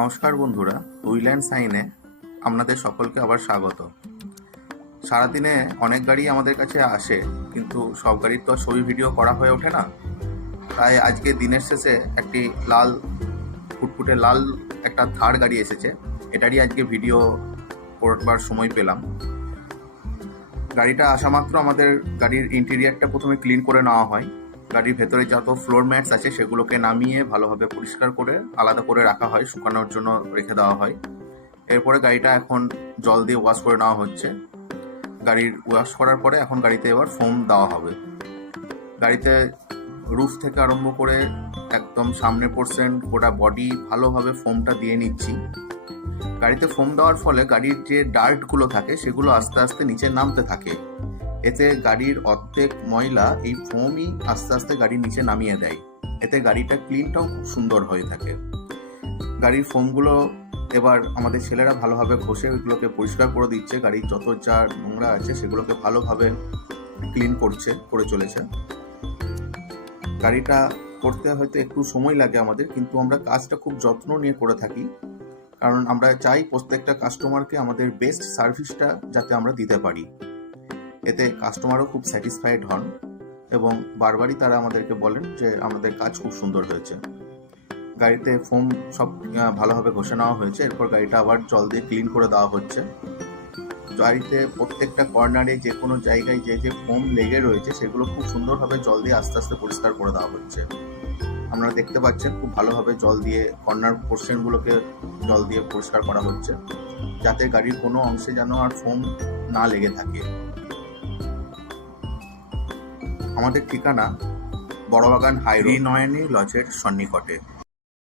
নমস্কার বন্ধুরা, wheel and সাইনে আপনাদের সকলকে আবার স্বাগত। সারাদিনে অনেক গাড়ি আমাদের কাছে আসে, কিন্তু সব গাড়ির তো ছবি ভিডিও করা হয়ে ওঠে না। তাই আজকে দিনের শেষে একটি লাল ফুটফুটে লাল একটা থার গাড়ি এসেছে, এটারই আজকে ভিডিও করবার সময় পেলাম। গাড়িটা আসা মাত্র আমাদের গাড়ির ইন্টেরিয়ারটা প্রথমে ক্লিন করে নেওয়া হয়। গাড়ির ভেতরে যত ফ্লোর ম্যাটস আছে সেগুলোকে নামিয়ে ভালোভাবে পরিষ্কার করে আলাদা করে রাখা হয়, শুকানোর জন্য রেখে দেওয়া হয়। এরপরে গাড়িটা এখন জল দিয়ে ওয়াশ করে নেওয়া হচ্ছে। গাড়ির ওয়াশ করার পরে এখন গাড়িতে এবার ফোম দেওয়া হবে। গাড়িতে রুফ থেকে আরম্ভ করে একদম সামনের পোর্শন গোটা বডি ভালোভাবে ফোমটা দিয়ে নিচ্ছি। গাড়িতে ফোম দেওয়ার ফলে গাড়ির যে ডার্টগুলো থাকে সেগুলো আস্তে আস্তে নিচে নামতে থাকে। এতে গাড়ির অর্ধেক ময়লা এই ফোমই আস্তে আস্তে গাড়ির নিচে নামিয়ে দেয়। এতে গাড়িটা ক্লিনটাও খুব সুন্দর হয়ে থাকে। গাড়ির ফোমগুলো এবার আমাদের ছেলেরা ভালোভাবে ঘষে ওইগুলোকে পরিষ্কার করে দিচ্ছে। গাড়ির যত যা নোংরা আছে সেগুলোকে ভালোভাবে ক্লিন করে চলেছে। গাড়িটা করতে হয়তো একটু সময় লাগে আমাদের, কিন্তু আমরা কাজটা খুব যত্ন নিয়ে করে থাকি, কারণ আমরা চাই প্রত্যেকটা কাস্টমারকে আমাদের বেস্ট সার্ভিসটা যাতে আমরা দিতে পারি। এতে কাস্টমারও খুব স্যাটিসফাইড হন এবং বারবারই তারা আমাদেরকে বলেন যে আমাদের কাজ খুব সুন্দর হয়েছে। গাড়িতে ফোম সব ভালোভাবে ঘষে নেওয়া হয়েছে। এরপর গাড়িটা আবার জল দিয়ে ক্লিন করে দেওয়া হচ্ছে। গাড়িতে প্রত্যেকটা কর্নারে যে কোনো জায়গায় যে যে ফোম লেগে রয়েছে সেগুলো খুব সুন্দরভাবে জল দিয়ে আস্তে আস্তে পরিষ্কার করে দেওয়া হচ্ছে। আপনারা দেখতে পাচ্ছেন খুব ভালোভাবে জল দিয়ে কর্নার পোর্শনগুলোকে জল দিয়ে পরিষ্কার করা হচ্ছে, যাতে গাড়ির কোনো অংশে যেন আর ফোম না লেগে থাকে। আমাদের ঠিকানা বড়বাগান হাই রোড, নয়নী লজের সন্নিকটে।